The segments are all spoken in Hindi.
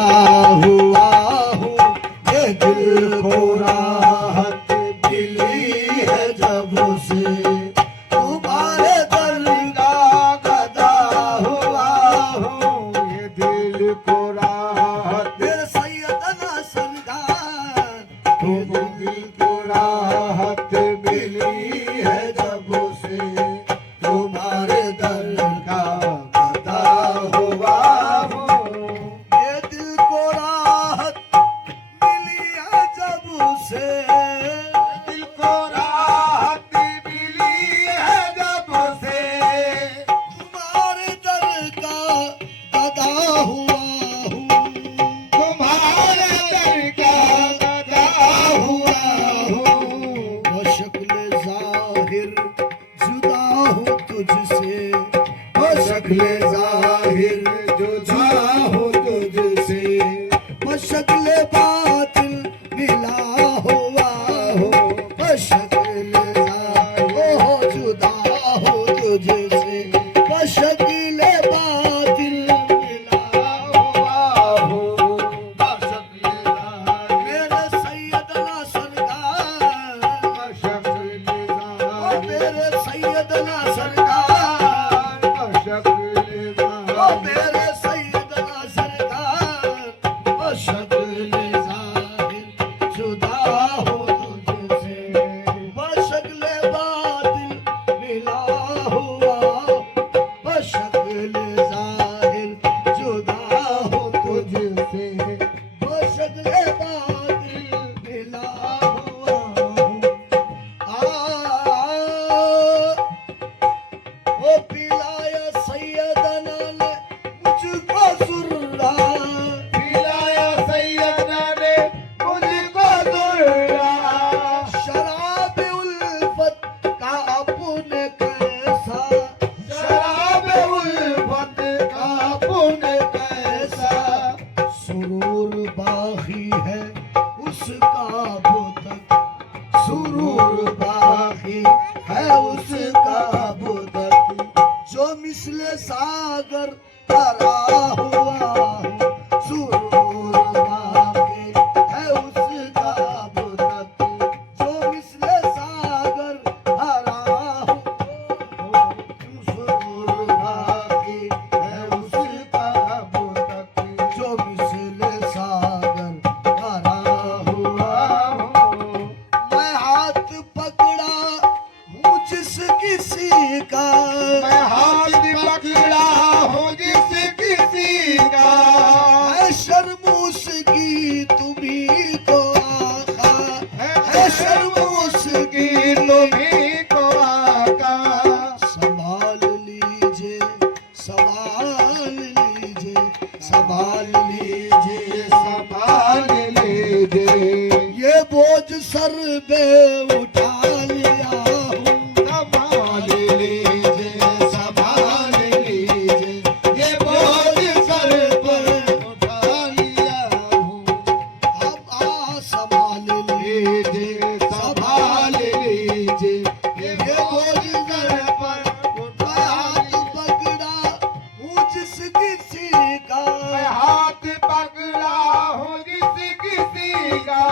हुआ हूँ, ये दिल को राहत मिली है जब से तुम्हारे दर का गदा हुआ हूँ, ये दिल को राहत मेरे सैयदना सरकार, ये दिल को राहत मिली है जब से तुम्हारे दर का गदा हुआ हूँ, ये दिल को राहत मिली है जब से दिल को राहत मिली है जब से तुम्हारे दर का गदा हुआ हूँ, तुम्हारे दर का गदा हुआ हूँ, वो शक्ल जाहिर जुदा हूँ तुझसे, वो शक्ल जाहिर जुदा हूँ तुझसे, वो शक्ल बातिल मिला हुआ हूँ, वो शक्ल जाहिर जुदा हूँ तुझसे, वो शक्ल बातिल मिला हुआ हूँ, वो शक्ल जाहिर मेरे सैयदना सरकार, वो शक्ल जाहिर मेरे सैयदना सरकार, वो शक्ल जाहिर मेरे सैयदना सरकार, वो शक्ल जाहिर जुदा हो तुझसे, वो शक्ल बातिल मिला हुआ, वो शक्ल जाहिर जुदा हो तुझसे, वो शक्ल बातिल मिला हुआ वो पिलाया सैयदना ने मुझको सुर्रा, पिलाया सैयदना ने मुझको सुर्रा, शराब उल्फत का अपने कैसा, शराब उल्फत का अपने कैसा, सुरूर बाकी है उसका वो तक, सुरूर बाकी है उसका वो तक, जो मिसले सागर भरा हुआ हूँ, सुरूर बाकी है उसका वो तक, जो मिसले सागर भरा हुआ हूँ, सुरूर बाकी है उसका वो तक, जो मिसले सागर भरा हुआ हूँ, मैं हाथ पकड़ा हूँ जिस किसी का, मैं हाथ पकड़ा हूँ जिस किसी का, है शर्मूस की तुम्ही को आका, है शर्मूस की तुम्ही को आका, संभाल लीजिए संभाल लीजिए संभाल लीजिए संभाल लीजिए, ये बोझ सर पे उठा लिया हूँ, संभाल लीजिए संभाल लीजिए, ये बोझ सर पर उठा लिया हूँ, अब संभाल लीजिए संभाल लीजिए, ये बोझ सर पर उठा, हाथ पकड़ा हूँ जिस किसी का, मैं हाथ पकड़ा हूँ जिस किसी का,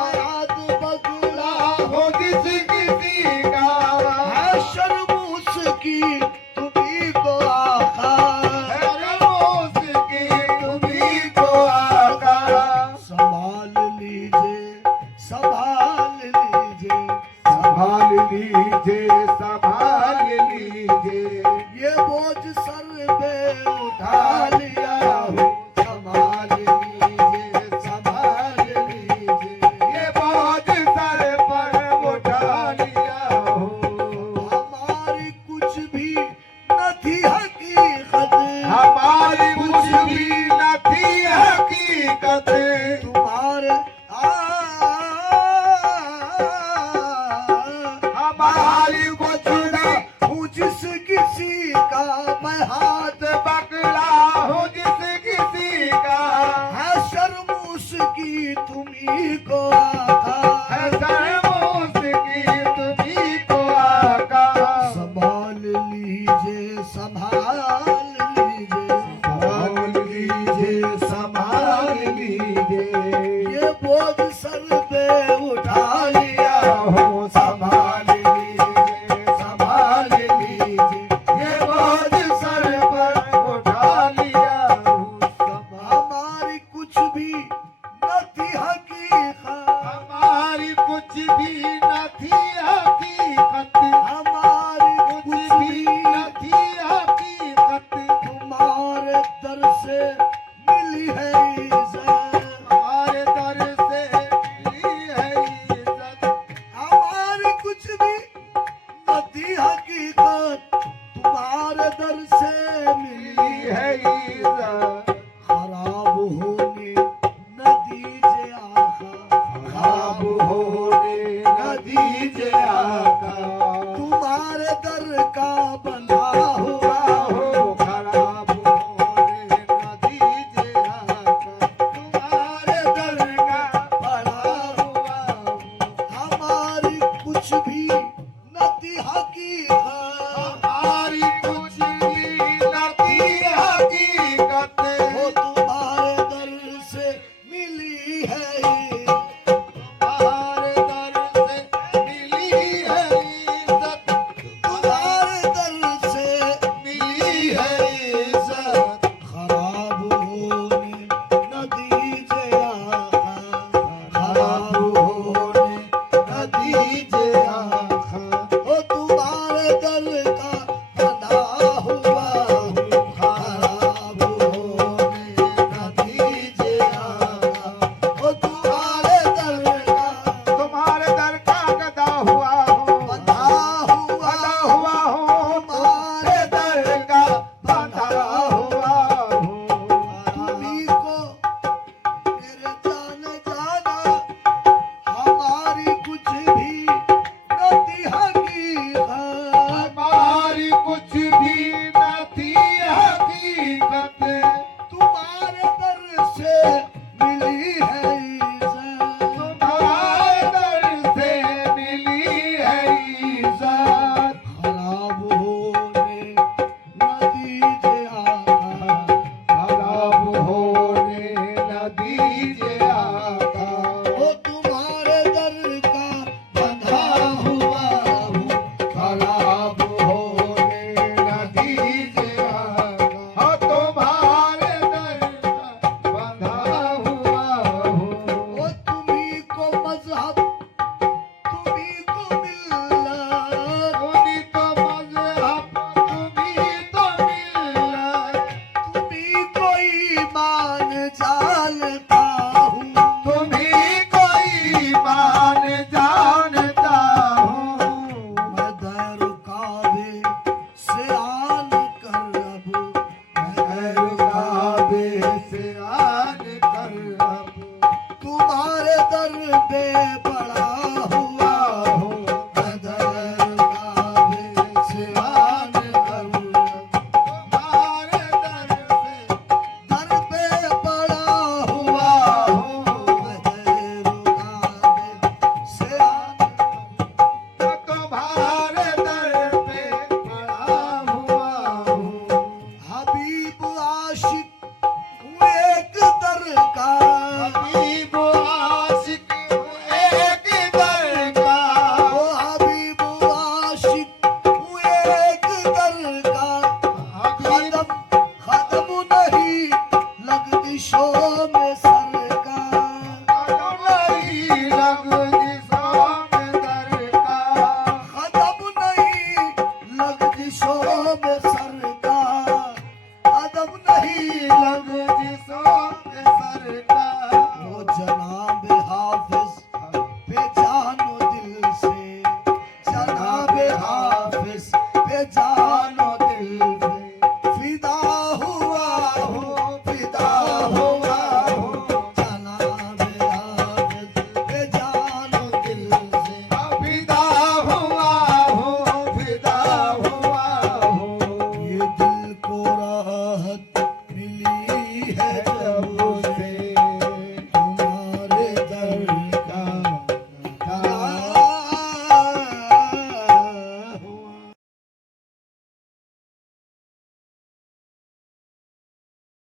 मैं हाथ पकड़ा हूँ जिस किसी का, है शर्मूस की तुम्ही को आका, है शर्मूस की तुम्ही को आका, संभाल लीजिए संभाल लीजिए संभाल लीजिए संभाल लीजिए, ये बोझ सर पे उठा लिया हूँ, संभाल लीजिए संभाल लीजिए, ये बोझ सर पर उठा लिया हूँ, हमारी कुछ भी न थी हकीकत, हमारी कुछ भी न थी हकीकत, तुम्हारे हमारी कुछ न हूँ जिस किसी का, मैं हाथ पकड़ा हूँ जिस किसी का, है शर्मूस की तुम्ही को आका, है शर्मूस की तुम्ही को आका, संभाल लीजिए संभाल लीजिए संभाल लीजिए संभाल थी हकीकत, तुम्हारे दर से मिली है इज्जत, हमारे दर से मिली है इज्जत, हमारी कुछ भी न थी हकीकत, तुम्हारे दर से मिली है इज्जत, खराब होने न दीजिए आका, खराब होने न दीजिए आका, तुम्हारे दर का बंधा हुआ हो खराब होने न दीजिए आका, तुम्हारे दर का बड़ा हुआ हो, हमारी कुछ भी न थी हकीकत, हमारी कुछ भी न थी हकीकत, वो तुम्हारे दर से मिली है तुम्हारे दर से मिली है इज्जत, तुम्हारे दर से मिली है इज्जत, खराब होने न दीजिए आका, खराब होने न दीजिए आका, ओ तुम्हारे दर का बंधा हुआ हूँ, खराब होने न दीजिए आका, ओ तुम्हारे दर का तुम्हारे दर का गदा हुआ हो, बंधा हुआ बंधा हुआ हो, तुम्हारे दर का बंधा हुआ हो, तुम्ही को मेरे जान जाना, हमारी कुछ भी न थी हकीकत, हमारी कुछ भी न थी हकीकत, तुम्हारे दर से मिली है इज्जत, तुम्हारे दर से मिली है इज्जत, खराब होने न दीजिए आका, खराब होने न दीजिए आका, ओ तुम्हारे दर का बंधा हुआ हूँ, खराब होने न दीजिए आका, हो तुम्हारे दर का बंधा हुआ हो, ओ तुम्ही को मजहब, तुम्ही को मिल्लत, तुम्ही तो मजहब, तुम्ही तो मिल्लत, तुम्ही को ईमान जानता हूँ, तुम्ही कोई मान जानता हूँ, मैं दैर काबे से आन कर अब, खैर काबे से आन कर अब, तुम्हारे दर पे पड़ा हुआ हूँ, मैं दैर काबे से आन कर अब, तुम्हारे दर से दर पे पड़ा हुआ हूँ, मैं दैर काबे से आन तुम्हारे दर पे खड़ा हुआ हूँ, हबीब आशिक हूँ एक दर का, हबीब आशिक एक दर का, ओ हबीब आशिक हूँ एक दर का, हबीब खदम खदम नहीं लगदिशों में सर का, नहीं लगदिशों में दर का, खदम नहीं लगदिशों में सर का, खदम नहीं लगदिशों में सर का, वो जनाब हाफिज पे जानो दिल से, जनाब हाफिज पे जानो दिल